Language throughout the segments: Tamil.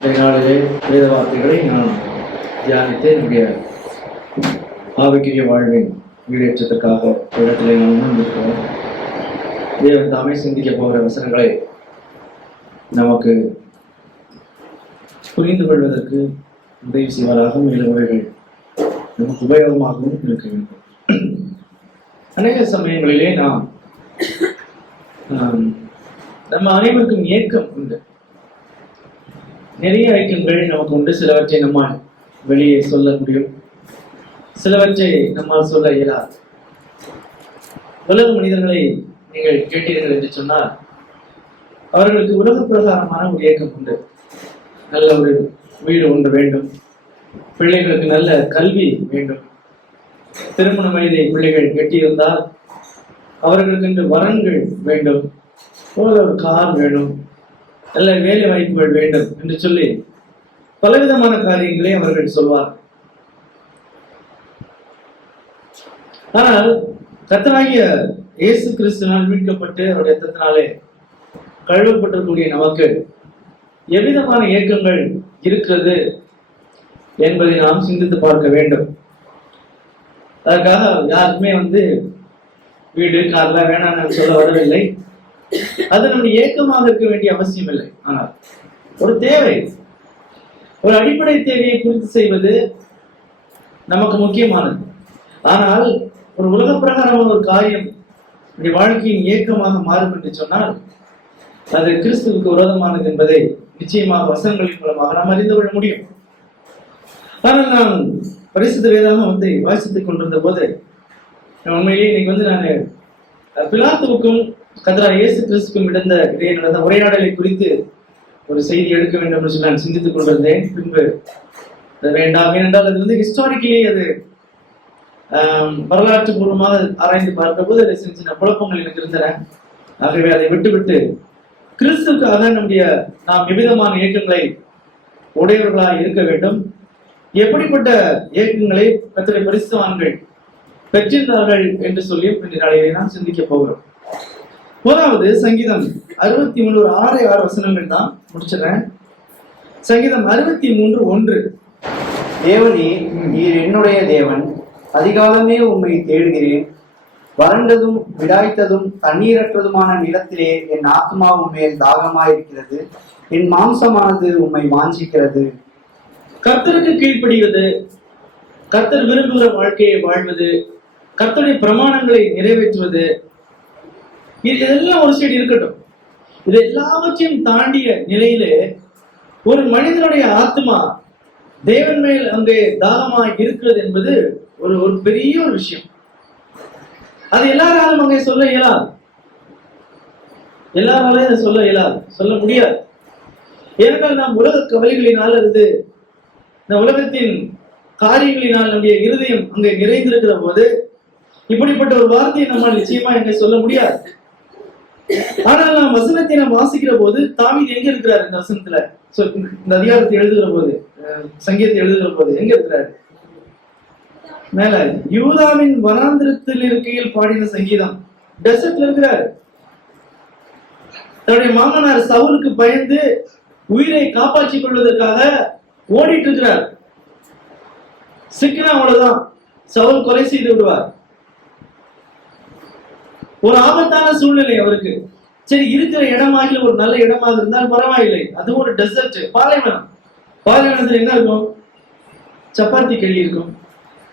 நாளிலே வேத வார்த்தைகளை நாம் தியானித்து என்னுடைய ஆவிக்குரிய வாழ்வின் வீடேற்றத்திற்காக இடத்திலே நான் நாம் உணர்ந்திருக்கிறோம். தேவன் தாமே சிந்திக்க போகிற வசனங்களை நமக்கு புரிந்து கொள்வதற்கு உதவி செய்வதாக இளமுறைகள் நமக்கு உபயோகமாகவும் இருக்க வேண்டும். அநேக சமயங்களிலே நாம் நம்ம அனைவருக்கும் ஏக்கம் உண்டு. நிறைய ஐட்டங்கள் நமக்கு உண்டு சிலவற்றை நம்மால் வெளியே சொல்ல முடியும். சிலவற்றை நம்மால் சொல்ல இயலாது. உலக மனிதர்களை நீங்கள் கேட்டீர்கள் என்று சொன்னால் அவர்களுக்கு உலக பிரகாரமான ஒரு இயக்கம் உண்டு. நல்ல ஒரு வீடு ஒன்று வேண்டும். பிள்ளைகளுக்கு நல்ல கல்வி வேண்டும். திருமண வயதை பிள்ளைகள் கெட்டியிருந்தால் அவர்களுக்கு என்று வரன்கள் வேண்டும். ஒரு ஒரு கார் வேணும். நல்ல வேலை வாய்ப்புகள் வேண்டும் என்று சொல்லி பலவிதமான காரியங்களை அவர்கள் சொல்வார் ஆனால் கத்தனாகிய இயேசு கிறிஸ்துனால் மீட்கப்பட்டு அவருடைய ரத்தத்தினாலே கழுவப்பட்டிருக்கக்கூடிய நமக்கு எவ்விதமான ஏக்கங்கள் இருக்கிறது என்பதை நாம் சிந்தித்து பார்க்க வேண்டும். அதற்காக யாருக்குமே வந்து வீடு கார்லாம் வேணாம் சொல்ல வரவில்லை. அது நம்முடைய ஏக்கமாக இருக்க வேண்டிய அவசியம் இல்லை ஆனால் ஒரு தேவை. ஒரு அடிப்படை தேவையை பூர்த்தி செய்வது நமக்கு முக்கியமானது. ஆனால் ஒரு உலக பிரகாரமான ஒரு காரியம் நம்முடைய வாழ்க்கையின் ஏக்கமாக மாறும் என்று சொன்னால் அது கிறிஸ்துவுக்கு விரோதமானது என்பதை நிச்சயமாக வசனங்களின் மூலமாக நாம் அறிந்து கொள்ள முடியும். ஆனால் நான் பரிசுத்த வேதாகம் வந்து வாசித்துக் கொண்டிருந்த போது உண்மையிலேயே இன்னைக்கு வந்து நான் பிலாத்துவுக்கும் கத்ரா இயேசு கிறிஸ்துக்கும் இடந்த இடையே நடந்த உரையாடலை குறித்து ஒரு செய்தி எடுக்க வேண்டும் என்று நான் சிந்தித்துக் கொண்டிருந்தேன். பின்பு வேண்டாம். ஏனென்றால் அது வந்து ஹிஸ்டாரிக்கலி அது வரலாற்று பூர்வமாக ஆராய்ந்து பார்க்கும்போது அதில் சின்ன சின்ன குழப்பங்கள் எனக்கு இருந்தன. ஆகவே அதை விட்டுவிட்டு கிறிஸ்துக்காக நம்முடைய நாம் எவ்விதமான இயக்கங்களை உடையவர்களாக இருக்க வேண்டும். எப்படிப்பட்ட இயக்கங்களை கத்திரை பரிசுவான்கள் பெற்றிருந்தார்கள் என்று சொல்லி பின்னர் நாளையிலே நாம் சிந்திக்க போகிறோம். முதலாவது சங்கீதம் அறுபத்தி மூணு ஒரு ஆறு ஆறு வசனங்கள் தான் முடிச்சிடறேன். சங்கீதம் அறுபத்தி மூன்று ஒன்று. தேவனே நீர் என்னுடைய தேவன் அதிகாலமே உம்மை தேடுகிறேன் வறண்டதும் விடாய்த்ததும் தண்ணீரற்றதுமான நிலத்திலே என் ஆத்மா உண்மையில் தாகமாயிருக்கிறது. என் மாம்சமானது உம்மை வாஞ்சிக்கிறது. கர்த்தருக்கு கீழ்ப்படிவது கர்த்தர் விரும்புகிற வாழ்க்கையை வாழ்வது கர்த்தருடைய பிரமாணங்களை நிறைவேற்றுவது இதெல்லாம் ஒரு சைடு இருக்கட்டும். இது எல்லாவற்றையும் தாண்டிய நிலையிலே ஒரு மனிதனுடைய ஆத்மா தேவன் மேல் அங்கே தாகமா இருக்கிறது என்பது ஒரு ஒரு பெரிய ஒரு விஷயம். அது எல்லாராலும் அங்கே சொல்ல இயலாது. எல்லாராலும் இதை சொல்ல இயலாது. சொல்ல முடியாது. ஏனென்றால் நாம் உலக கவலைகளினால் அல்லது இந்த உலகத்தின் காரியங்களினால் நம்முடைய இருதயம் அங்கே நிறைந்திருக்கிற போது இப்படிப்பட்ட ஒரு வார்த்தையை நம்மால் நிச்சயமா என்னை சொல்ல முடியாது. ஆனால் நாம் வசனத்தை நாம் வாசிக்கிற போது தாவீது எங்க இருக்கிறார் இந்த வசனத்துல? இந்த அதிகாரத்தை எழுதுகிற போது சங்கீதத்தை எழுதுகிற போது எங்க இருக்கிறார்? மேல யூதாவின் வனாந்திரத்தில் இருக்கையில் பாடின சங்கீதம். டெசர்ட்ல இருக்கிறார். தன்னுடைய மாமனார் சவுலுக்கு பயந்து உயிரை காப்பாற்றிக் கொள்வதற்காக ஓடிட்டு இருக்கிறார். சிக்கினா அவ்வளவுதான். சவுல் கொலை செய்து விடுவார். ஒரு ஆபத்தான சூழ்நிலை அவருக்கு. சரி இருக்கிற இடமாகி ஒரு நல்ல இடமாக இருந்தால் பரவாயில்லை. அது ஒரு டெசர்ட் பாலைவனம். பாலைவனத்துல என்ன இருக்கும்? சப்பாத்தி கழி இருக்கும்.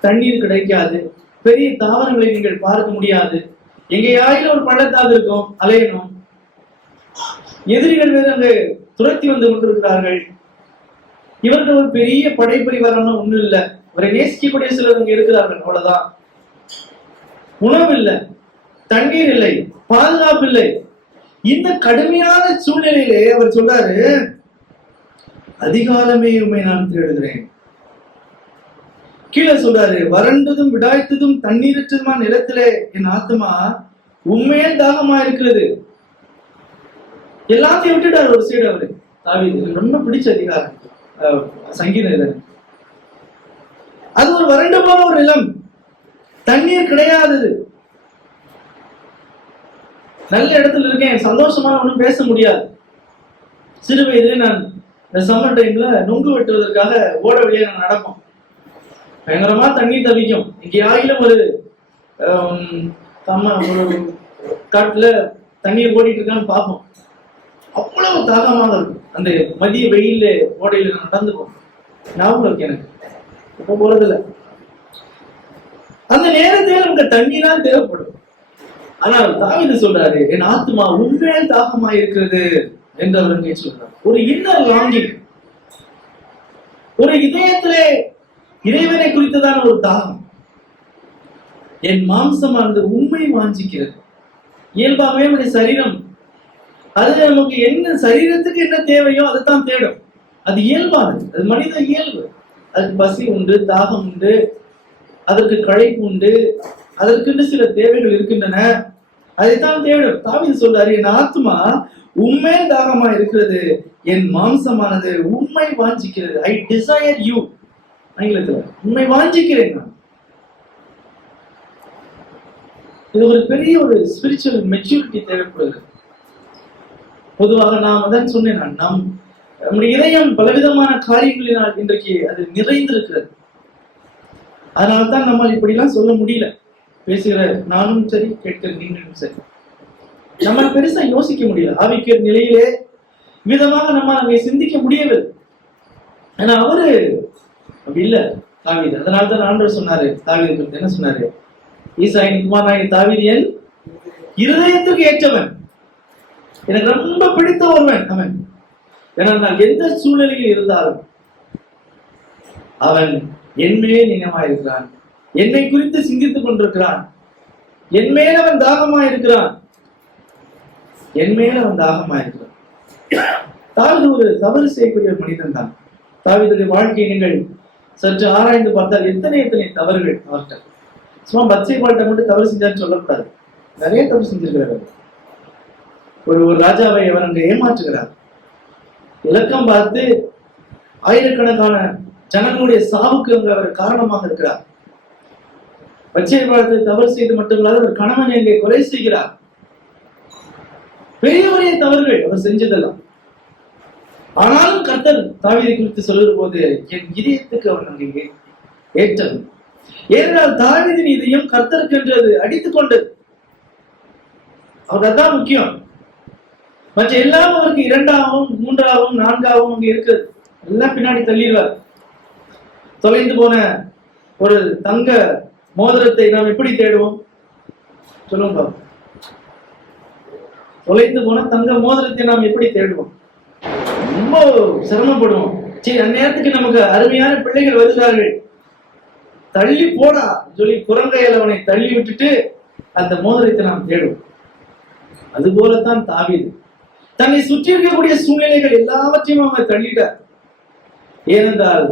தண்ணீர் கிடைக்காது. பெரிய தாவரங்களை நீங்கள் பார்க்க முடியாது. எங்கேயாயிலும் ஒரு பள்ளத்தாது இருக்கும். அலையணும். எதிரிகள் வேறு அங்கு துரத்தி வந்து கொண்டிருக்கிறார்கள். இவர்கள் ஒரு பெரிய படைப்பரிவாரம்னா ஒண்ணும் இல்ல. இவரை நேசிக்கக்கூடிய சிலர் இங்க இருக்கிறார்கள். அவ்வளவுதான். உணவு இல்லை. தண்ணீர் இல்லை பாதுகாப்பு இல்லை. இந்த கடுமையான சூழ்நிலையிலே அவர் சொல்றாரு அதிகாலமே உண்மை நான் தேடுகிறேன். கீழே சொல்றாரு வறண்டதும் விடாய்த்ததும் தண்ணீரற்றதுமா நிலத்திலே? என் ஆத்மா உண்மையே தாகமா இருக்கிறது. எல்லாத்தையும் விட்டுட்டார் ஒரு சைடு அவரு. தாவி ரொம்ப பிடிச்ச அதிகாரம் சங்கீத அது ஒரு வறண்டமான ஒரு நிலம். தண்ணீர் கிடையாதது. நல்ல இடத்துல இருக்கேன் சந்தோஷமா ஒன்றும் பேச முடியாது. சிறு வயதிலே நான் இந்த சம்மர் டைம்ல நுங்கு வெட்டுவதற்காக ஓட வழியே நான் நடப்போம். பயங்கரமா தண்ணி தவிக்கும். இங்கே ஒரு தம்ம ஒரு காட்டுல தண்ணியை ஓடிட்டு இருக்கான்னு பார்ப்போம். அவ்வளவு தாகமாக இருக்கும். அந்த மதிய வெயில ஓடையில நான் நடந்து ஞாபகம் இருக்கு எனக்கு. இப்ப போறதில்ல. அந்த நேரத்தில் நமக்கு தண்ணி தான் தேவைப்படும். ஆனால் தாவிது சொல்றாரு என் ஆத்மா உண்மையில் தாகமா இருக்கிறது என்று அவர் சொல்றார். ஒரு இன்னர் லாங்கிங் ஒரு இதயத்திலே இறைவனை குறித்ததான ஒரு தாகம். என் மாம்சமானது உண்மை வாஞ்சிக்கிறது. இயல்பாகவே நம்முடைய சரீரம் அது நமக்கு என்ன சரீரத்துக்கு என்ன தேவையோ அதைத்தான் தேடும். அது இயல்பானது அது மனித இயல்பு. அதுக்கு பசி உண்டு தாகம் உண்டு அதற்கு களைப்பு உண்டு அதற்கென்று சில தேவைகள் இருக்கின்றன. அதைத்தான் தேடும் தாவீது சொல்றாரு என் ஆத்மா உண்மை தாகமா இருக்கிறது என் மாம்சமானது உண்மை வாஞ்சிக்கிறது. ஐ டிசையர் யூ ஆங்கிலத்துல உண்மை வாஞ்சிக்கிறேன் நான். இது ஒரு பெரிய ஒரு ஸ்பிரிச்சுவல் மெச்சூரிட்டி தேவைப்படுது. பொதுவாக நான் அதான் சொன்னேன் நான் நம் நம்முடைய இதயம் பலவிதமான காரியங்களினால் இன்றைக்கு அது நிறைந்திருக்கிறது. அதனால தான் நம்மால் இப்படிலாம் சொல்ல முடியல. பேசுகிற நானும் சரி கேட்கிற நீங்களும் சரி. நம்ம பெருசா யோசிக்க முடியல ஆவிக்கிற நிலையிலே விதமாக நம்ம அங்கே சிந்திக்க முடியவில்லை. ஆனா அவரு அப்படி இல்ல. தாவீது. அதனால்தான் ஆண்டவர் சொன்னாரு தாவீது என்ன சொன்னாரு? ஈசாயின் குமாரனாகிய தாவீது என் இருதயத்துக்கு ஏற்றவன். எனக்கு ரொம்ப பிடித்த ஒருவன் அவன். ஏன்னா நான் எந்த சூழ்நிலையில் இருந்தாலும் அவன் என்மையே நினைவாயிருக்கிறான் என்னை குறித்து சிந்தித்துக் கொண்டிருக்கிறான். என் மேல அவன் தாகமா இருக்கிறான் என் மேல அவன் தாகமா இருக்கிறான் தாவிது ஒரு தவறு செய்யக்கூடிய மனிதன் தான். தாவிதுடைய வாழ்க்கையை நீங்கள் சற்று ஆராய்ந்து பார்த்தால் எத்தனை எத்தனை தவறுகள் அவர்கிட்ட. சும்மா பச்சை பாட்டை மட்டும் தவறு செஞ்சான்னு சொல்லக்கூடாது. நிறைய தவறு செஞ்சிருக்கிறார் ஒரு ஒரு ராஜாவை அவர் அங்கே ஏமாற்றுகிறார். இலக்கம் பார்த்து ஆயிரக்கணக்கான ஜனங்களுடைய சாவுக்கு அங்க அவர் காரணமாக இருக்கிறார். பச்சை பாலத்தை தவறு செய்து மட்டுமல்லாது அவர் கணவன் எங்கே கொலை செய்கிறார். பெரிய பெரிய தவறுகள் அவர் செஞ்சதெல்லாம். ஆனாலும் கர்த்தர் தாவீதை குறித்து சொல்லுகிற போது என் இதயத்துக்கு அவர் அங்கே ஏற்றது. ஏனென்றால் தாவீதின் இதயம் கர்த்தருக்கு என்று அடித்துக் கொண்டது. அவருக்கு அதான் முக்கியம். மற்ற எல்லாம் அவருக்கு இரண்டாகவும் மூன்றாகவும் நான்காகவும் அங்கே இருக்குது எல்லாம் பின்னாடி தள்ளிடுவார். தொலைந்து போன ஒரு தங்க மோதிரத்தை நாம் எப்படி தேடுவோம்? சொல்லுங்க தொலைந்து போன தங்க மோதிரத்தை நாம் எப்படி தேடுவோம்? ரொம்ப சிரமப்படுவோம். சரி அந்நேரத்துக்கு நமக்கு அருமையான பிள்ளைகள் வருகிறார்கள். தள்ளி போடா சொல்லி குரங்கையில் அவனை தள்ளி விட்டுட்டு அந்த மோதிரத்தை நாம் தேடுவோம். அது போலத்தான் தாவிது. தன்னை சுற்றி இருக்கக்கூடிய சூழ்நிலைகள் எல்லாவற்றையும் அவன் தள்ளிட்டார். ஏனென்றால்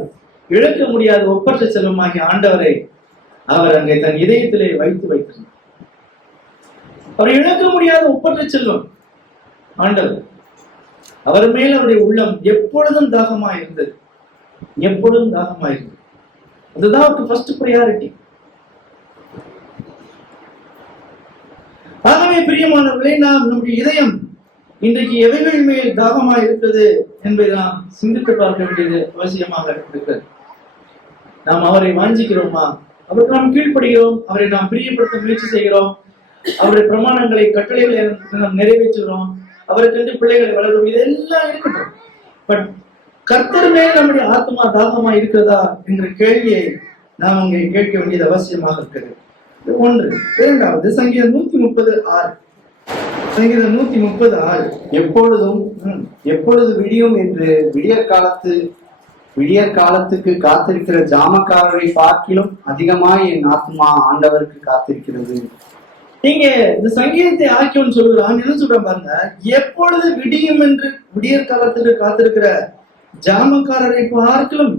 இழக்க முடியாத ஒப்பற்ற செல்வமாகிய ஆண்டவரை அவர் அங்கே தன் இதயத்திலே வைத்து வைத்திருந்தார். அவர் இழக்க முடியாத ஒப்பற்ற செல்வம் ஆண்டவர் அவர் மேல் அவருடைய உள்ளம் எப்பொழுதும் தாகமா இருந்தது எப்பொழுதும் தாகமா இருந்தது அதுதான் அவருக்கு ஃபர்ஸ்ட் ப்ரையாரிட்டி ஆகவே பிரியமானவர்களே நாம் நம்முடைய இதயம் இன்றைக்கு எவைகள் மேல் தாகமா இருக்கிறது என்பதை நாம் சிந்தித்து பார்க்க வேண்டியது அவசியமாக இருக்கிறது. நாம் அவரை வாஞ்சிக்கிறோமா? அவருக்கு நாம் கீழ்ப்படுகிறோம் அவரை நாம் பிரியப்படுத்த முயற்சி செய்கிறோம். அவருடைய பிரமாணங்களை கட்டளைகளை நாம் நிறைவேற்றுகிறோம். அவருக்கென்று பிள்ளைகளை வளர்க்கிறோம். இதெல்லாம் இருக்கட்டும். பட் கர்த்தர் மேல் நம்முடைய ஆத்மா தாகமா இருக்கிறதா என்ற கேள்வியை நாம் அங்கே கேட்க வேண்டியது அவசியமாக இருக்கிறது. ஒன்று. இரண்டாவது சங்கீதம் நூத்தி முப்பது ஆறு. சங்கீதம் நூத்தி முப்பது ஆறு. எப்பொழுதும். எப்பொழுது விடியும் என்று விடியற் காலத்து விடியற் காலத்துக்கு காத்திருக்கிற ஜாமக்காரரை பார்க்கிலும் அதிகமாய் என் ஆத்மா ஆண்டவருக்கு காத்திருக்கிறது. நீங்க இந்த சங்கீதத்தை ஆக்கியோன்னு சொல்லுகிறான் என்ன சொல்றேன் பாருங்க எப்பொழுது விடியும் என்று விடியற் காலத்துக்கு காத்திருக்கிற ஜாமக்காரரை பார்க்கலும்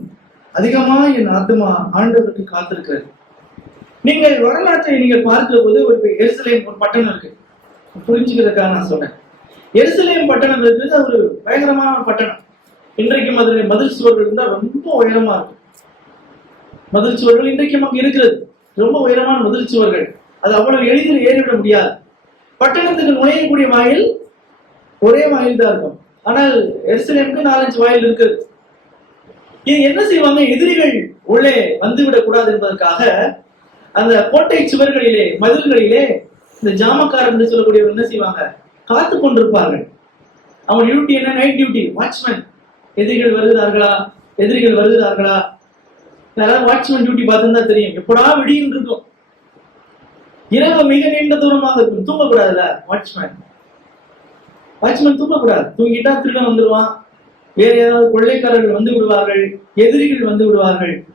அதிகமா என் ஆத்மா ஆண்டவருக்கு காத்திருக்கிறது. நீங்கள் வரலாற்றை நீங்கள் பார்க்கிற போது ஒரு எருசலேம் ஒரு பட்டணம் இருக்கு. புரிஞ்சுக்கிறதுக்காக நான் சொன்னேன் எருசலேம் பட்டணம் இருக்கிறது ஒரு பயங்கரமான பட்டணம். இன்றைக்கும் அதில் மதில் சுவர்கள் இருந்தால் ரொம்ப உயரமா இருக்கும். மதில் சுவர்கள் இன்றைக்கும் அங்கே இருக்கிறது. ரொம்ப உயரமான மதில் சுவர்கள். அது அவ்வளவு எளிதில் ஏறிவிட முடியாது. பட்டணத்துக்கு நுழையக்கூடிய வாயில் ஒரே வாயில் தான் இருக்கும். ஆனால் எருசலேமுக்கு நாலஞ்சு வாயில் இருக்குது. இது என்ன செய்வாங்க? எதிரிகள் உள்ளே வந்துவிடக் கூடாது என்பதற்காக அந்த கோட்டை சுவர்களிலே மதில்களிலே இந்த ஜாமக்காரர் என்று சொல்லக்கூடியவர் என்ன செய்வாங்க? காத்து கொண்டிருப்பார்கள். அவன் டியூட்டி என்ன? நைட் டியூட்டி வாட்ச்மேன் எதிரிகள் வருகிறார்களா? எதிரிகள் வருகிறார்களா? யாராவது வாட்ச்மேன் டியூட்டி பார்த்துருந்தா தெரியும். எப்படா விடியும் இருக்கும். இரவு மிக நீண்ட தூரமாக இருக்கும். தூங்கக்கூடாதுல்ல? வாட்ச்மேன் வாட்ச்மேன் தூங்கக்கூடாது. தூங்கிட்டா திருடன் வந்துடுவான் வேற ஏதாவது கொள்ளைக்காரர்கள் வந்து விடுவார்கள். எதிரிகள் வந்து விடுவார்கள்.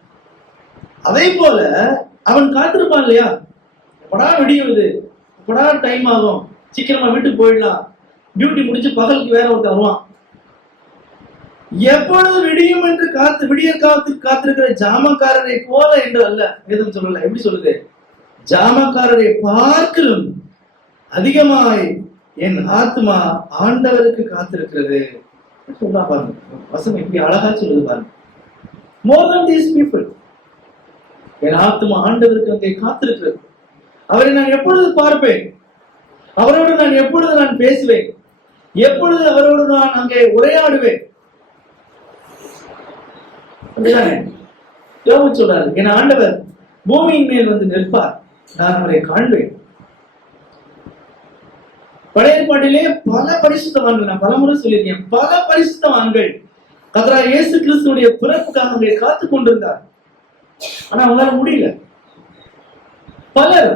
அதே போல அவன் காத்திருப்பான் இல்லையா? எப்படா விடியுது எப்படா டைம் ஆகும்? சீக்கிரமா வீட்டுக்கு போயிடலாம். டியூட்டி முடிச்சு பகலுக்கு வேற ஒருத்தன் வருவான். எப்பொழுது விடியும் என்று காத்து விடிய காத்து காத்திருக்கிற ஜாமக்காரரை போல என்று அல்ல. வேதம் சொல்லல. எப்படி சொல்லுது? ஜாமக்காரரை பார்க்கலும் அதிகமாய் என் ஆத்மா ஆண்டவருக்கு காத்திருக்கிறது. சொல்லா பாருங்க. வசம் எப்படி அழகா சொல்லுது பாருங்க. மோர் தன் தீஸ் பீப்புள் என் ஆத்மா ஆண்டவருக்கு அங்கே காத்திருக்கிறது. அவரை நான் எப்பொழுது பார்ப்பேன்? அவரோடு நான் எப்பொழுது நான் பேசுவேன்? எப்பொழுது அவரோடு நான் அங்கே உரையாடுவேன்? அப்படிதானே யோபு சொல்றாரு என் ஆண்டவர் பூமியின் மேல் வந்து நிற்பார். நான் அவரை காண்பேன். பழைய பாட்டிலே பல பரிசுத்தவான்கள் நான் பலமுறை சொல்லியிருக்கேன் பல பரிசுத்தவான்கள் கதரா இயேசு கிறிஸ்துடைய பிறப்புக்காக அங்கே காத்து கொண்டிருந்தார். ஆனா அவங்களால முடியல. பலர்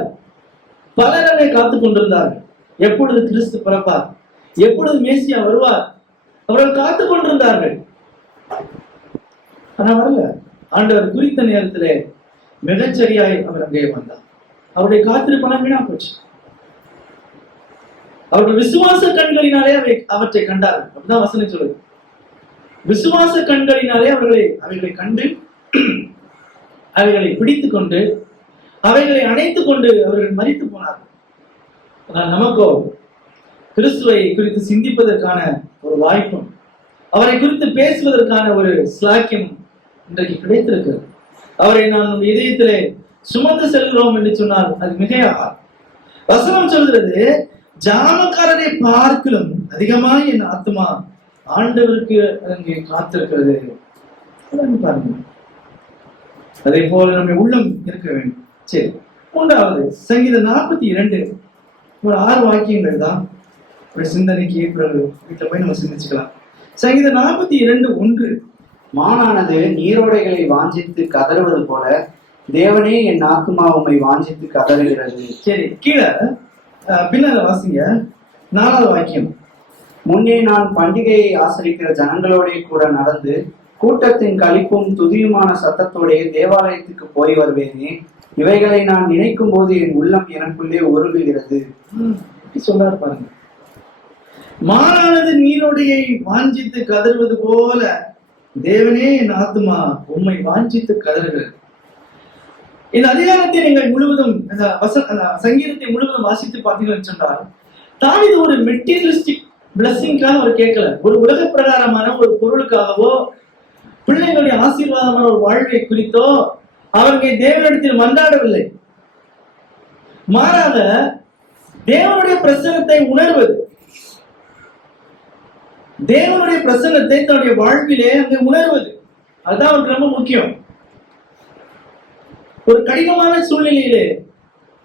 பலர் அங்கே காத்து கொண்டிருந்தார்கள். எப்பொழுது கிறிஸ்து பிறப்பார்? எப்பொழுது மேசியா வருவார்? அவர்கள் காத்து கொண்டிருந்தார்கள். ஆனா வரல. ஆண்டவர் குறித்த நேரத்துல மிகச்சரியாய் அவர் அங்கே வந்தார். அவருடைய காத்திருப்பெல்லாம் வீணா போச்சு. அவருடைய விசுவாச கண்களினாலே அவை அவற்றை கண்டார் அப்படிதான் வசனம் சொல்லுது. விசுவாச கண்களினாலே அவர்களை அவைகளை கண்டு அவைகளை பிடித்து கொண்டு அவைகளை அணைத்துக் கொண்டு அவர்கள் மறித்து போனார்கள். ஆனால் நமக்கோ கிறிஸ்துவை குறித்து சிந்திப்பதற்கான ஒரு வாய்ப்பும் அவரை குறித்து பேசுவதற்கான ஒரு ஸ்லாக்கியம் இன்றைக்கு கிடைத்திருக்கிறது அவரை நாம் இதயத்திலே சுமந்து செல்கிறோம் என்று சொன்னால் அது மிக வசனம் சொல்கிறது ஜாமக்காரரை பார்க்கலும் அதிகமாய் என் ஆத்மா ஆண்டவருக்கு அங்கே காத்திருக்கிறது. பாருங்க. அதே போல நம்ம உள்ளம் இருக்க வேண்டும். சரி மூன்றாவது சங்கீதம் நாற்பத்தி இரண்டு. ஒரு ஆறு வாக்கியங்கள் தான். ஒரு சிந்தனைக்கு பிறகு வீட்டில் போய் நம்ம சிந்திச்சுக்கலாம். சங்கீதம் நாற்பத்தி இரண்டு ஒன்று. மானானது நீரோடைகளை வாஞ்சித்து கதறுவது போல தேவனே என் ஆத்மா உம்மை வாஞ்சித்து கதறுகிறது. சரி கீழே பின்னால வாசிங்க. நாலாவது வாக்கியம். முன்னே நான் பண்டிகையை ஆசரிக்கிற ஜனங்களோடே கூட நடந்து கூட்டத்தின் களிப்பும் துதியுமான சத்தத்தோடே தேவாலயத்துக்கு போய் வருவேனே. இவைகளை நான் நினைக்கும் போது என் உள்ளம் எனக்குள்ளே உருகுகிறது. சொல்றாரு பாருங்க. மாறானது நீரோடையை வாஞ்சித்து கதறுவது போல தேவனே என் ஆத்மா உம்மை வாஞ்சித்து கதறுகிறது. இந்த அதிகாரத்தை நீங்கள் முழுவதும் இந்த வச சங்கீதத்தை முழுவதும் வாசித்து பார்த்தீங்கன்னு சொன்னால் தான் இது ஒரு மெட்டீரியலிஸ்டிக் பிளஸ்ஸிங்காக அவர் கேட்கல. ஒரு உலக பிரகாரமான ஒரு பொருளுக்காகவோ பிள்ளைகளுடைய ஆசீர்வாதமான ஒரு வாழ்வை குறித்தோ அவர்கள் தேவனிடத்தில் மன்றாடவில்லை. மாறாக தேவனுடைய பிரசனத்தை உணர்வது தேவனுடைய பிரசன்னத்தை தன்னுடைய வாழ்விலே அங்கே உணர்வது. அதுதான் அவருக்கு ரொம்ப முக்கியம். ஒரு கடினமான சூழ்நிலையிலே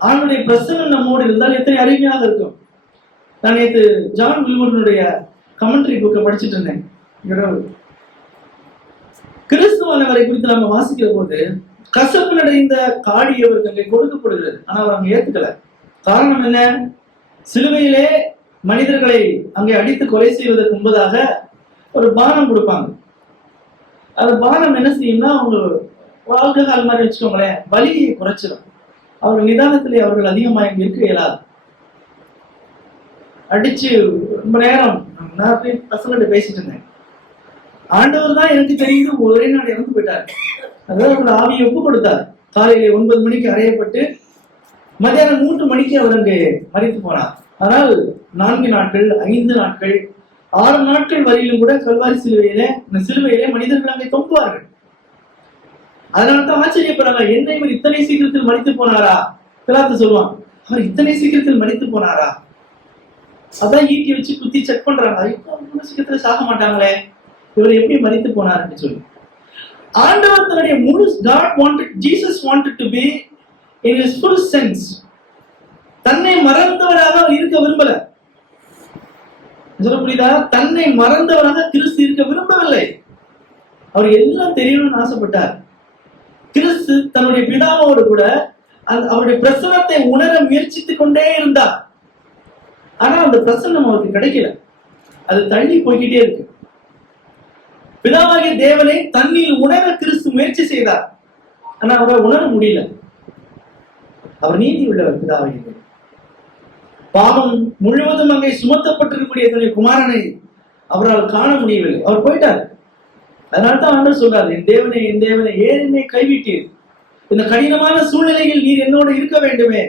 ஆண்டுடைய பிரசன்னம் நம்மோடு இருந்தால் எத்தனை அருமையாக இருக்கும். நான் நேற்று ஜான் வில்வனுடைய கமெண்ட்ரி புக்கை படிச்சுட்டு இருந்தேன். கிறிஸ்துவானவரை குறித்து நம்ம வாசிக்கிற போது கசப்பு நடைந்த காடி அவருக்கு அங்கே கொடுக்கப்படுகிறது. ஆனால் அவர் அங்க ஏத்துக்கல. காரணம் என்ன? சிலுவையிலே மனிதர்களை அங்கே அடித்து கொலை செய்வதற்கு முன்பதாக ஒரு பானம் கொடுப்பாங்க. அந்த பானம் என்ன செய்யும்னா அவங்க ஆல்கஹால் மாதிரி வச்சுக்கோங்களேன் வலியை குறைச்சிடும் அவர்கள் நிதானத்திலே அவர்கள் அதிகமாக இருக்க இயலாது. அடிச்சு ரொம்ப நேரம் நான் போய் பசங்கள்ட்ட பேசிட்டு இருந்தேன். ஆண்டவர் தான் எனக்கு தெரியுது ஒரே நாள் இறந்து போயிட்டார். அதாவது அவரோட ஆவியை ஒப்பு கொடுத்தார். காலையில ஒன்பது மணிக்கு அறையப்பட்டு மத்தியானம் மூன்று மணிக்கு அவர் அங்கே மறித்து போனார். ஆனால் நான்கு நாட்கள் ஐந்து நாட்கள் ஆறு நாட்கள் வரையிலும் கூட கல்வாரி சிலுவையில சிலுவையிலே மனிதர்கள் அங்கே தொங்குவார்கள். அதனால தான் ஆச்சரியப்படுறாங்க என்ன இவர் இத்தனை சீக்கிரத்தில் மறித்து போனாரா? கிளாத்து சொல்லுவான் அவர் இத்தனை சீக்கிரத்தில் மறித்து போனாரா? அதான் ஈட்டி வச்சு குத்தி செக் பண்றாங்க. இவ்வளவு சீக்கிரத்துல சாக மாட்டாங்களே இவர் எப்படி மறித்து போனாருன்னு சொல்லி. ஆண்டவர் தன்னுடைய முழு God wanted Jesus wanted to be in is full sense தன்னை மறந்தவராக அவர் இருக்க விரும்பல. சொல்ல புரியுதா? தன்னை மறந்தவராக கிறிஸ்து இருக்க விரும்பவில்லை. அவர் எல்லாம் தெரியணும்னு ஆசைப்பட்டார். கிறிஸ்து தன்னுடைய பிதாவோடு கூட அவருடைய பிரசனத்தை உணர முயற்சித்துக் கொண்டே இருந்தார். ஆனா அந்த பிரசன்னம் அவருக்கு கிடைக்கல. அது தள்ளி போய்கிட்டே இருக்கு. பிதாவாகிய தேவனை தன்னில் உணர கிறிஸ்து முயற்சி செய்தார். ஆனா அவரை உணர முடியல. அவர் நீதி உள்ளவர் பிதாவாகிய தேவன். பாவம் முழுவதும் அங்கே சுமத்தப்பட்டிருக்கக்கூடிய தன்னுடைய குமாரனை அவரால் காண முடியவில்லை. அவர் போயிட்டார். அதனால தான் ஆண்டவர் சொல்றாரு என் தேவனை என் தேவனை ஏன் என்னை கைவிட்டீர்? இந்த கடினமான சூழ்நிலையில் நீர் என்னோட இருக்க வேண்டுமே.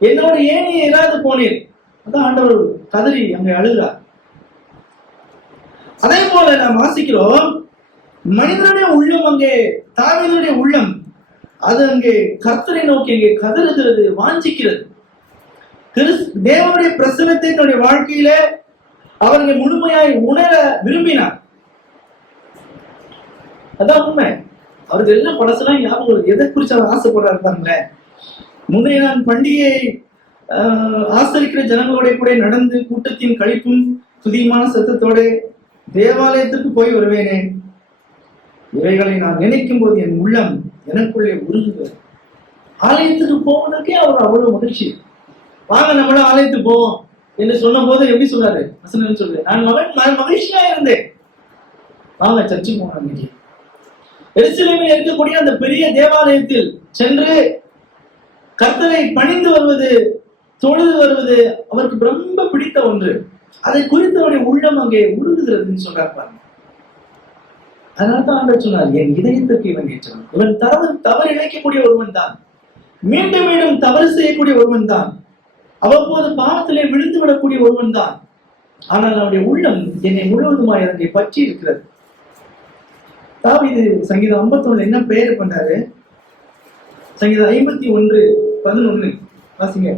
என்னோட ஏன் நீ இராது போனீர்? அதான் ஆண்டவர் கதறி அங்கே அழுகிறார். அதே போல நாம் வாசிக்கிறோம் மனிதனுடைய உள்ளம் அங்கே தாவீதுடைய உள்ளம் அது அங்கே கர்த்தரை நோக்கி அங்கே கதறுகிறது வாஞ்சிக்கிறது. கிறிஸ் தேவனுடைய பிரசனத்தை தன்னுடைய வாழ்க்கையில அவர்கள் முழுமையாய் உணர விரும்பினார். அதான் உண்மை. அவருக்கு எல்லாம் பழசெல்லாம் ஞாபகம் எதை குறிச்சு அவர் ஆசைப்படுறாரு பாருங்களேன். முந்தைய நான் பண்டிகையை ஆசரிக்கிற ஜனங்களோட கூட நடந்து கூட்டத்தின் கழிப்பும் துதியமான சத்தத்தோட தேவாலயத்துக்கு போய் வருவேனே. இவைகளை நான் நினைக்கும் போது என் உள்ளம் எனக்குள்ளே உருகுகிறது. ஆலயத்துக்கு போவதற்கே அவர் அவ்வளவு மகிழ்ச்சி. வாங்க நம்மளும் ஆலயத்துக்கு போவோம் என்று சொன்ன போது எப்படி சொல்றாரு வசனம் சொல்றாரு நான் மகன் ம- மகிழ்ச்சியா இருந்தேன். வாங்க சர்ச்சுக்கு போனோம் இன்னைக்கு எருசலேமில் இருக்கக்கூடிய அந்த பெரிய தேவாலயத்தில் சென்று கர்த்தரை பணிந்து வருவது தொழுது வருவது அவருக்கு ரொம்ப பிடித்த ஒன்று. அதை குறித்து அவருடைய உள்ளம் அங்கே உருகுகிறதுன்னு சொல்றாரு பாருங்க. அதனால தான் ஆண்டவர் சொன்னார் என் இதயத்திற்கு இவன் ஏற்றவன். இவன் தவறு தவறு இழைக்கக்கூடிய ஒருவன் தான் மீண்டும் மீண்டும் தவறு செய்யக்கூடிய ஒருவன் தான் அவ்வப்போது பாவத்திலே விழுந்து விடக்கூடிய ஒருவன் தான் ஆனால் அவனுடைய உள்ளம் என்னை முழுவதுமாய் அதனை பற்றி இருக்கிறது. தாவீது சங்கீதம் 51 என்ன பெயர் பண்ணாரு? சங்கீதம் ஐம்பத்தி ஒன்று பதினொன்னு. வாசிங்க.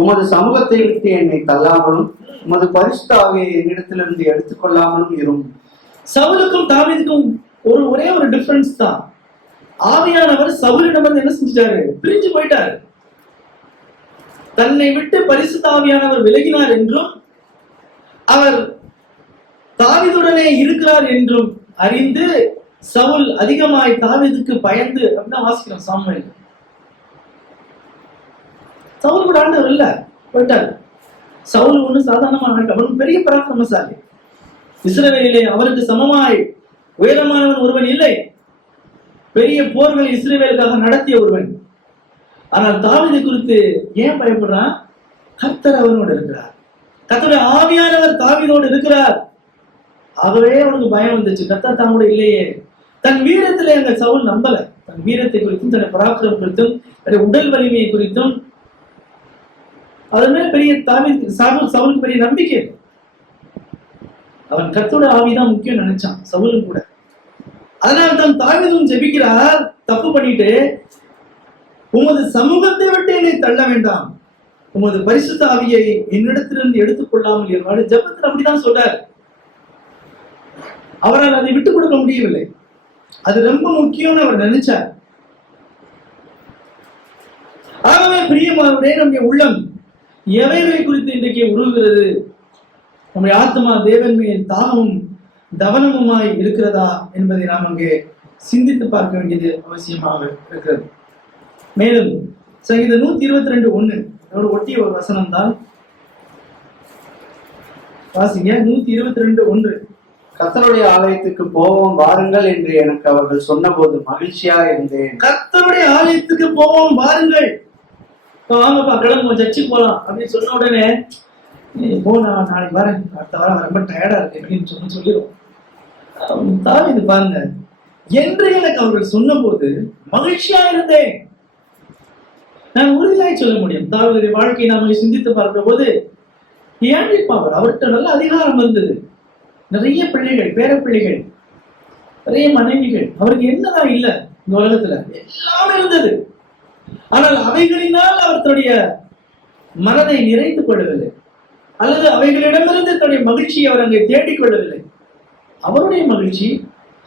உமது சமூகத்தை விட்டு என்னை தள்ளாமலும் உமது பரிசுத்தாவை என்னிடத்திலிருந்து எடுத்துக்கொள்ளாமலும் இரும். சவுலுக்கும் தாவீதுக்கும் ஒரு ஒரே ஒரு டிஃபரன்ஸ் தான். ஆவியானவர் சவுலிடமிருந்து என்ன செஞ்சிட்டாரு? பிரிஞ்சு போயிட்டாரு. தன்னை விட்டு பரிசு ஆவியானவர் விலகினார் என்றும் அவர் தாவிதுடனே இருக்கிறார் என்றும் அறிந்து சவுல் அதிகமாய் தாவிதுக்கு பயந்து அப்படின்னு வாசிக்கிறோம் சாமுவேல். சவுல் கூட ஆண்டவர் இல்ல போயிட்டார். சவுல் ஒண்ணு சாதாரணமான ஆள். அவன் பெரிய பராக்கிரமசாலி. இஸ்ரவேலிலே அவருக்கு சமமாய் உயரமானவன் ஒருவன் இல்லை. பெரிய போர்களை இஸ்ரேவேலுக்காக நடத்திய ஒருவன். ஆனால் தாவிதை குறித்து ஏன் பயப்படுறான்? கர்த்தர் அவனோடு இருக்கிறார். கர்த்தருடைய ஆவியானவர் தாவிதோடு இருக்கிறார். ஆகவே அவனுக்கு பயம் வந்துச்சு. கத்தர் தாமோட இல்லையே. தன் வீரத்திலே அந்த சவுல் நம்பல. தன் வீரத்தை குறித்தும் தன்னை பராக்கிரம் குறித்தும் தன்னுடைய உடல் வலிமையை குறித்தும். அதன் மேல பெரிய தாவி சவுல் சவுலுக்கு பெரிய நம்பிக்கை அவன் கத்தோட ஆவிதான் முக்கியம் நினைச்சான் சவுலும் கூட. அதனால தான் தாவிதும் ஜெபிக்கிறார் தப்பு பண்ணிட்டு உமது சமூகத்தை விட்டு என்னை தள்ள வேண்டாம். உமது பரிசுத்த ஆவியை என்னிடத்திலிருந்து எடுத்துக் கொள்ளாமல் இருந்தாலும் ஜபத்தில் அப்படிதான் சொல்றார் அவரால் அதை விட்டுக் கொடுக்க முடியவில்லை. அது ரொம்ப முக்கியம்னு அவர் நினைச்சார். ஆகவே பிரியமானவரே நம்முடைய உள்ளம் எவைகளை குறித்து இன்றைக்கு உருவுகிறது? நம்முடைய ஆத்மா தேவன் மேல் தாகமும் தவனமுமாய் இருக்கிறதா என்பதை நாம் அங்கே சிந்தித்து பார்க்க வேண்டியது அவசியமாக இருக்கிறது. மேலும் சங்கீதம் நூத்தி இருபத்தி ரெண்டு ஒண்ணு. இதோடு ஒட்டிய ஒரு வசனம் தான் வாசிங்க. நூத்தி இருபத்தி ரெண்டு ஒன்று. கர்த்தருடைய ஆலயத்துக்கு போவோம் வாருங்கள் என்று எனக்கு அவர்கள் சொன்னபோது மகிழ்ச்சியா இருந்தேன். கர்த்தருடைய ஆலயத்துக்கு போவோம் வாருங்கள். வாங்கப்பா கிளம்புவோம் சர்ச்சுக்கு போலாம். அப்படின்னு சொன்ன உடனே "நீ போ நான் நாளைக்கு வரேன். அடுத்த வாரம் ரொம்ப டயர்டா இருக்கு அப்படின்னு சொல்லி சொல்லிடும் தாவிது பாருங்க என்று எனக்கு அவர்கள் சொன்னபோது மகிழ்ச்சியா இருந்தேன். நான் உறுதியாய் சொல்ல முடியும். தாவீதுடைய வாழ்க்கையை நாம சிந்தித்து பார்க்கிற போது ஏன் அவர்கிட்ட நல்ல அதிகாரம் இருந்தது நிறைய பிள்ளைகள் பேர பிள்ளைகள் நிறைய மனைவிகள் அவருக்கு என்னதான் இல்லை இந்த உலகத்துல எல்லாமே இருந்தது. ஆனால் அவைகளினால் அவர் தன்னுடைய மனதை நிறைத்துக் கொள்ளவில்லை. அல்லது அவைகளிடமிருந்து தன்னுடைய மகிழ்ச்சியை அவர் அங்கே தேடிக் கொள்ளவில்லை. அவருடைய மகிழ்ச்சி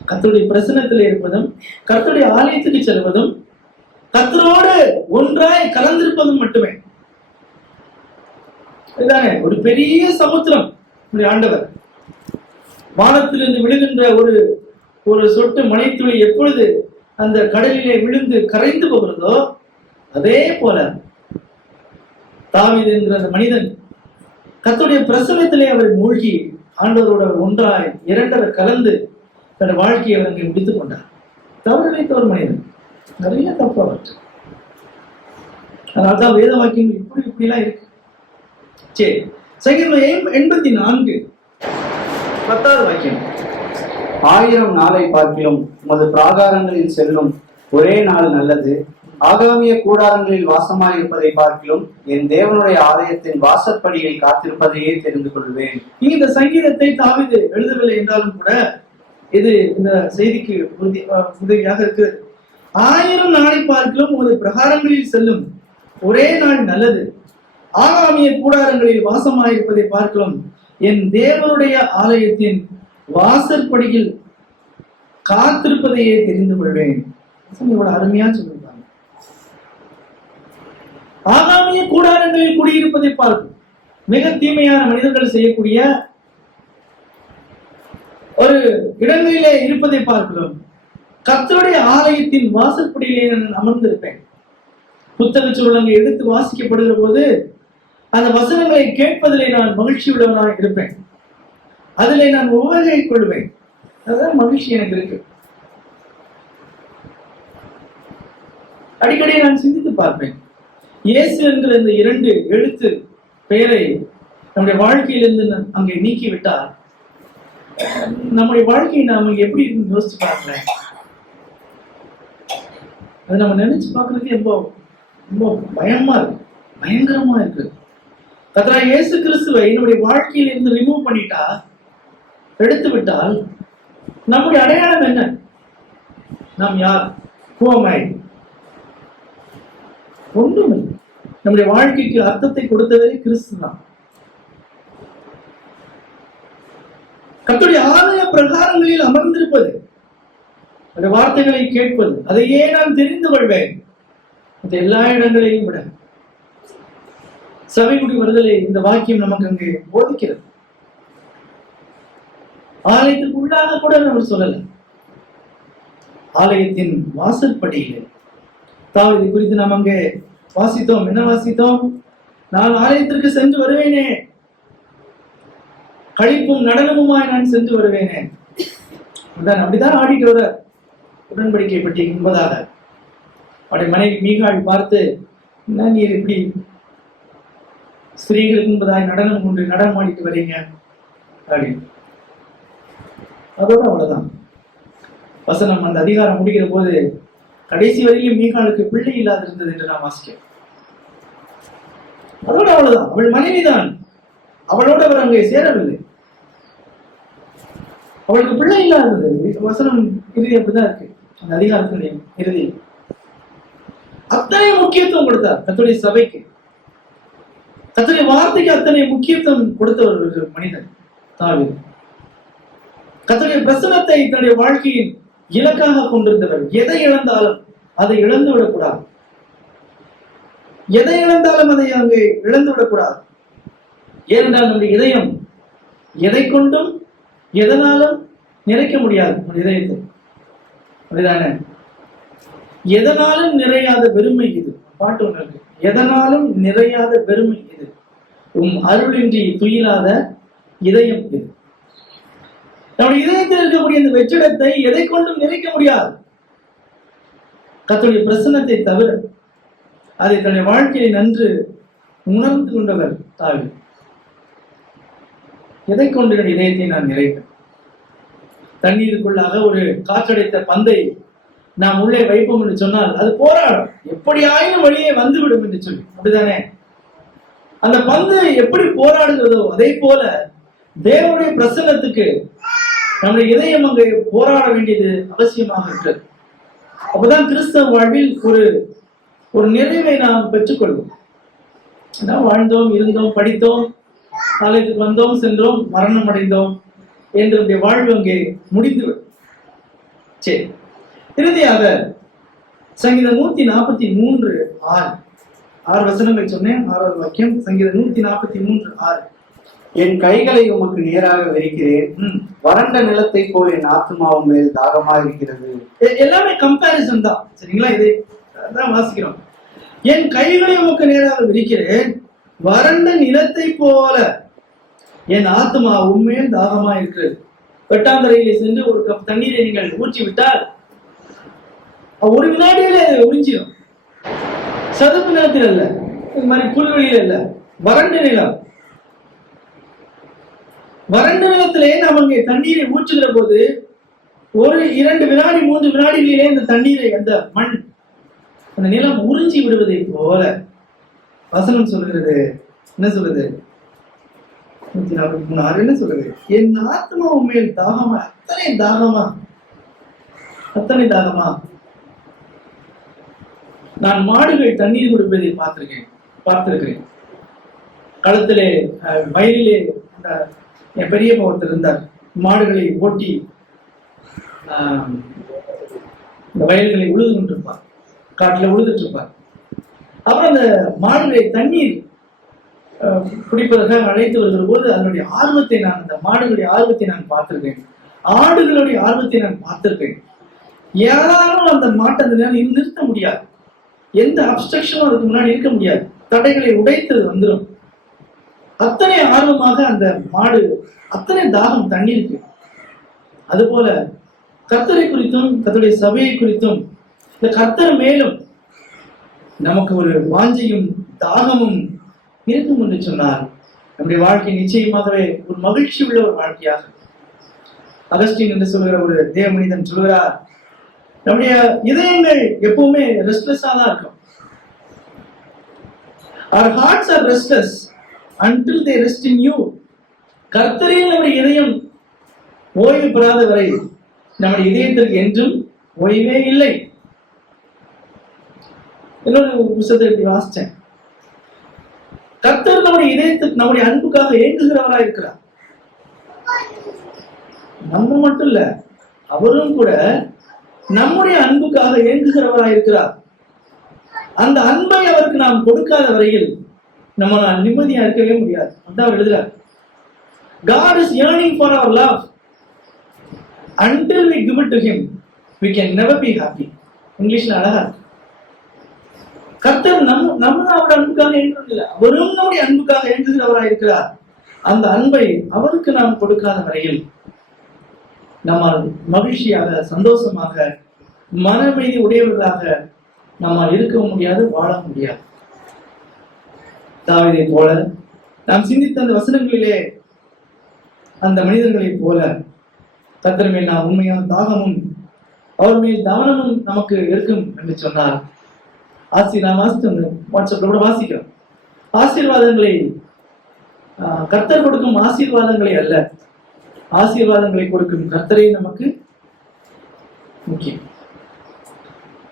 கத்தருடைய பிரசனத்தில் இருப்பதும் கத்தருடைய ஆலயத்துக்கு செல்வதும் கத்தரோடு ஒன்றாய் கலந்திருப்பதும் மட்டுமே. இதுதானே? ஒரு பெரிய சமுத்திரம் ஆண்டவர். வானத்திலிருந்து விழுகின்ற ஒரு ஒரு சொட்டு மலைத்துளி எப்பொழுது அந்த கடலிலே விழுந்து கரைந்து போகிறதோ அதே போல தாவீது என்கிற அந்த மனிதன் கத்துடைய பிரசவத்திலே அவர் மூழ்கி ஆண்டவரோட ஒன்றாய் இரண்டரை கலந்து தன் வாழ்க்கையை அவர் அங்கே முடித்துக் கொண்டார். தவறு வைத்த ஒரு மனிதன். நிறைய தப்பு அவற்று அதனால்தான் வேத வாக்கியங்கள் இப்படி இப்படிலாம் இருக்கு. சரி சங்கீதம் எண்- எண்பத்தி நான்கு. பத்தாவது வாக்கியம். ஆயிரம் நாளை பார்க்கிலும் உமது பிராகாரங்களில் செல்லும் ஒரே நாள் நல்லது. ஆகாமிய கூடாரங்களில் வாசமாயிருப்பதை பார்க்கிலும் என் தேவனுடைய ஆலயத்தின் வாசற்படியில் காத்திருப்பதையே தெரிந்து கொள்வேன். இந்த சங்கீதத்தை தாவீது எழுதவில்லை என்றாலும் கூட இது இந்த செய்திக்கு உதவியாக இருக்கிறது ஆயிரம் நாளை பார்க்கலாம் ஒரு பிரகாரங்களில் செல்லும். ஒரே நாள் நல்லது. ஆகாமிய கூடாரங்களில் வாசமாயிருப்பதை பார்க்கலாம் என் தேவனுடைய ஆலயத்தின் வாசற்படியில் காத்திருப்பதையே தெரிந்து கொள்வேன். அருமையா சொல்லியிருக்காங்க. ஆகாமிய கூடாரங்களில் குடியிருப்பதை பார்க்கும். மிக தீமையான மனிதர்கள் செய்யக்கூடிய ஒரு இடங்களிலே இருப்பதை பார்க்கிறோம். கத்தருடைய ஆலயத்தின் வாசற்படியிலே நான் அமர்ந்திருப்பேன். புத்தக சுருளங்கை எடுத்து வாசிக்கப்படுகிற போது அந்த வசனங்களை கேட்பதிலே நான் மகிழ்ச்சியுள்ளவனாக இருப்பேன். அதிலே நான் உவகை கொள்வேன். அதுதான் மகிழ்ச்சி எனக்கு இருக்கு. அடிக்கடி நான் சிந்தித்து பார்ப்பேன். இயேசு என்கிற இந்த இரண்டு எழுத்து பெயரை நம்முடைய வாழ்க்கையிலிருந்து அங்கே நீக்கிவிட்டால் நம்முடைய வாழ்க்கையை நாம எப்படி இருந்து யோசிச்சு பார்க்கலேன் அதை நம்ம நினைச்சு பார்க்கறதுக்கு ரொம்ப ரொம்ப பயமா இருக்கு. பயங்கரமா இருக்கு. கத்ரா இயேசு கிறிஸ்துவை நம்முடைய வாழ்க்கையில இருந்து ரிமூவ் பண்ணிட்டா எடுத்து விட்டால் நம்முடைய அடையாளம் என்ன? நாம் யார்? ஹூமாய் ஒன்றும் நம்முடைய வாழ்க்கைக்கு அர்த்தத்தை கொடுத்தவரே கிறிஸ்து தான். கத்துடைய ஆலய பிரகாரங்களில் அமர்ந்திருப்பது அந்த வார்த்தைகளை கேட்பது அதையே நான் தெரிந்து கொள்வேன். மற்ற எல்லா இடங்களையும் விட சபைக்குடி வருதலை இந்த வாக்கியம் நமக்கு அங்கே போதிக்கிறது. ஆலயத்துக்கு உள்ளாக கூட நம்ம சொல்லல. ஆலயத்தின் வாசற்படியில். தாவீது இது குறித்து நாம் அங்கே வாசித்தோம். என்ன வாசித்தோம்? நான் ஆலயத்திற்கு சென்று வருவேனே. கழிப்பும் நடனமுமாய் நான் சென்று வருவேனே. அதான் அப்படிதான் ஆடிட்டு உடன்படிக்கை பற்றி என்பதாக அவருடைய மனைவி மீகாள் பார்த்து என்ன நீர் இப்படி ஸ்திரீகள் என்பதாய் நடனம் கொண்டு நடனம் ஆடிட்டு வரீங்க? அப்படின்னு அதோட அவ்வளவுதான். வசனம் அந்த அதிகாரம் முடிகிற போது கடைசி வரையிலும் மீகாளுக்கு பிள்ளை இல்லாது இருந்தது என்று நான் வாசிக்கிறேன் அதோட அவ்வளவுதான். அவள் மனைவிதான். அவளோட அவர் அங்கே சேரவில்லை. அவளுக்கு பிள்ளை இல்லாதது. வசனம் இறுதி அப்படிதான் இருக்கு. அந்த அதிகாரத்தினுடைய இறுதி. அத்தனை முக்கியத்துவம் கொடுத்தார் கத்துடைய சபைக்கு. கத்துடைய வார்த்தைக்கு அத்தனை முக்கியத்துவம் கொடுத்த ஒரு மனிதன் தாவி கத்துடைய பிரசனத்தை தன்னுடைய வாழ்க்கையின் இலக்காக கொண்டிருந்தவர். எதை இழந்தாலும் அதை இழந்து விடக்கூடாது. எதை இழந்தாலும் அதை அங்கே இழந்து விடக்கூடாது. ஏனென்றால் நம்முடைய இதயம் எதை கொண்டும் எதனாலும் நிறைக்க முடியாது இதயத்தை. அப்படிதானே? எதனாலும் நிறையாத பெருமை இது. பாட்டு ஒன்று இருக்கு. எதனாலும் நிறையாத பெருமை இது. உம் அருளின்றி துயிலாத இதயம் இது. நம்முடைய இதயத்தில் இருக்கக்கூடிய இந்த வெற்றிடத்தை எதை கொண்டும் நிறைக்க முடியாது? கத்துடைய பிரசன்னத்தை தவிர அதை தன்னுடைய வாழ்க்கையை நன்று உணர்ந்து கொண்டவர் தாவி. எதை கொண்டு இதயத்தை நான் நிறைப்பேன்? தண்ணீருக்குள்ளாக ஒரு காற்றடைத்த பந்தை நாம் உள்ளே வைப்போம் என்று சொன்னால் அது போராடும். எப்படியாயினும் வழியே வந்துவிடும் என்று சொல்லி. அப்படிதானே? அந்த பந்து எப்படி போராடுகிறதோ அதே போல தேவனுடைய பிரசன்னத்துக்கு நம்முடைய இதயம் அங்கே போராட வேண்டியது அவசியமாக இருக்கிறது. அப்பதான் கிறிஸ்தவ வாழ்வில் ஒரு ஒரு நிறைவை நாம் பெற்றுக்கொள்வோம். நாம் வாழ்ந்தோம் இருந்தோம் படித்தோம் காலேஜுக்கு வந்தோம் சென்றோம் மரணம் அடைந்தோம். என்று நம்முடைய வாழ்வு அங்கே முடிந்துவிடும். சரி. இறுதியாக சங்கீதம் நூத்தி நாற்பத்தி மூன்று ஆறு. ஆறு வசனங்கள் சொன்னேன் ஆறாவது வாக்கியம். சங்கீதம் நூத்தி நாற்பத்தி மூன்று ஆறு. என் கைகளை உமக்கு நேராக வெறிக்கிறேன் ம். வறண்ட நிலத்தை போல் என் ஆத்மாவும் மேல் தாகமா இருக்கிறது. எல்லாமே கம்பேரிசன் தான். சரிங்களா? இதை தான் வாசிக்கிறோம். என் கைகளை உமக்கு நேராக விரிக்கிறேன். வறண்ட நிலத்தை போல என் ஆத்மா உண்மையில் தாகமா இருக்கிறது வெட்டாந்தரையிலே சென்று ஒரு கப் தண்ணீரை நீங்கள் ஊற்றி விட்டால் ஒரு வினாடியில அதை உறிஞ்சிடும் சதுப்பு நிலத்தில் அல்ல இது மாதிரி புல்வெளியில் அல்ல வறண்ட நிலம். வறண்ட நிலத்திலே நாம் அங்கே தண்ணீரை ஊற்றுகிற போது ஒரு இரண்டு வினாடி மூன்று வினாடிகளிலே இந்த தண்ணீரை அந்த மண் அந்த நிலம் உறிஞ்சி விடுவதை போல வசனம் சொல்கிறது. என்ன சொல்றது நூத்தி நாற்பத்தி மூணு ஆறு என்ன சொல்றது என் ஆத்மா உண்மையில் தாகமா? அத்தனை தாகமா? அத்தனை தாகமா? நான் மாடுகள் தண்ணீர் குடிப்பதை பார்த்திருக்கேன் பார்த்திருக்கிறேன். களத்திலே வயலிலே அந்த என் பெரியப்பா ஒருத்தர் இருந்தார். மாடுகளை ஓட்டி இந்த வயல்களை உழுது கொண்டிருப்பார். காட்டில் உழுதுட்டு இருப்பார். அப்புறம் அந்த மாடுகளை தண்ணீர் ஆஹ், குடிப்பதற்காக அழைத்து வருகிற போது அதனுடைய ஆர்வத்தை நான் அந்த மாடுகளுடைய ஆர்வத்தை நான் பார்த்திருக்கேன் ஆடுகளுடைய ஆர்வத்தை நான் பார்த்திருக்கேன் யாராலும் அந்த மாட்டை அந்த நேரம் நிறுத்த முடியாது. எந்த அப்ஸ்ட்ரக்ஷனும் அதுக்கு முன்னாடி இருக்க முடியாது. தடைகளை உடைத்தது வந்துடும் அத்தனை ஆர்வமாக அந்த மாடு அத்தனை தாகம் தண்ணீருக்கு. அதுபோல கர்த்தரை குறித்தும் கர்த்தருடைய சபையை குறித்தும் இந்த கர்த்தர் மேலும் நமக்கு ஒரு வாஞ்சியும் தாகமும் இருக்கும் என்று சொன்னார். நம்முடைய வாழ்க்கை நிச்சயமாகவே ஒரு மகிழ்ச்சி உள்ள ஒரு வாழ்க்கையாக. அகஸ்டின் என்று சொல்கிற ஒரு தேவ மனிதன் சொல்கிறார் நம்முடைய இதயங்கள் எப்பவுமே ரெஸ்ட்லெஸ்ஸா தான் இருக்கும். Our hearts are restless until they rest in you. கர்த்தரையில் நம்முடைய இதயம் ஓய்வு பெறாத வரை நம்முடைய இதயத்திற்கு என்றும் ஓய்வே இல்லை. இன்னொரு புத்தகத்தை வாசித்தேன். கர்த்தர் நம்முடைய இதயத்துக்கு நம்முடைய அன்புக்காக ஏங்குகிறவரா இருக்கிறார் நம்ம மட்டும் இல்ல அவரும் கூட நம்முடைய அன்புக்காக ஏங்குகிறவரா இருக்கிறார் அந்த அன்பை அவருக்கு நாம் கொடுக்காத வரையில் நம்ம நிம்மதியா இருக்கவே முடியாது அதான் அவர் எழுதுறார் God is yearning for our love. Until we give it to Him, we can never be happy. இங்கிலீஷ்ல அழகா இருக்கு. கர்த்தர் நம் நம்ம அவர் அன்புக்காக ஏங்குறதில்லை அவரும் நம்முடைய அன்புக்காக ஏங்குகிறவராக இருக்கிறார். அந்த அன்பை அவருக்கு நாம் கொடுக்காத வரையில் நம்மால் மகிழ்ச்சியாக சந்தோஷமாக மனமைதி உடையவர்களாக நம்மால் இருக்க முடியாது வாழ முடியாது. தாவிதை போல நாம் சிந்தித்த அந்த வசனங்களிலே அந்த மனிதர்களைப் போல கர்த்தர் மேல் நாம் உண்மையான தாகமும் அவர் மேல் தானமும் நமக்கு இருக்கும் என்று சொன்னார். ஆசி நான் வாசித்தேன் வாட்ஸ்அப்ல கூட வாசிக்கிறேன் ஆசீர்வாதங்களை ஆஹ், கர்த்தர் கொடுக்கும் ஆசீர்வாதங்களை அல்ல. ஆசீர்வாதங்களை கொடுக்கும் கர்த்தரே நமக்கு முக்கியம்.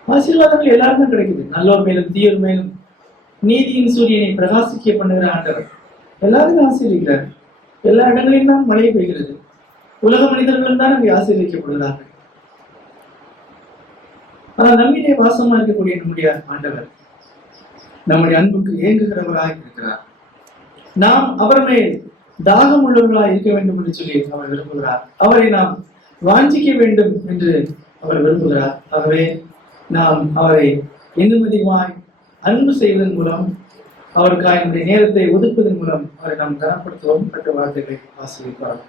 ஆசீர்வாதங்கள் எல்லாருக்கும் கிடைக்குது. நல்லோர் மேலும் தீயோர் மேலும் நீதியின் சூரியனை பிரகாசிக்க பண்ணுகிற ஆண்டவர் எல்லாருக்கும் ஆசீர்விக்கிறார். எல்லா இடங்களிலும் தான் மழை பெய்கிறது. உலக மனிதர்களும் தான் அங்கே ஆசீர்விக்கப்படுகிறார்கள். ஆனால் நம்மிலே வாசமா இருக்கக்கூடிய நம்முடைய ஆண்டவர் நம்முடைய அன்புக்கு ஏங்குகிறவராய் இருக்கிறார். நாம் அவர் மேல் தாகம் உள்ளவர்களாய் இருக்க வேண்டும் என்று சொல்லி அவர் விரும்புகிறார். அவரை நாம் வாஞ்சிக்க வேண்டும் என்று அவர் விரும்புகிறார். ஆகவே நாம் அவரை இன்னும் அதிகமாய் அன்பு செய்வதன் மூலம் அவருக்காக நம்முடைய நேரத்தை ஒதுக்குவதன் மூலம் அவரை நாம் கனப்படுத்துவோம். மற்ற வார்த்தைகளை ஆசிரியப்பார்கள்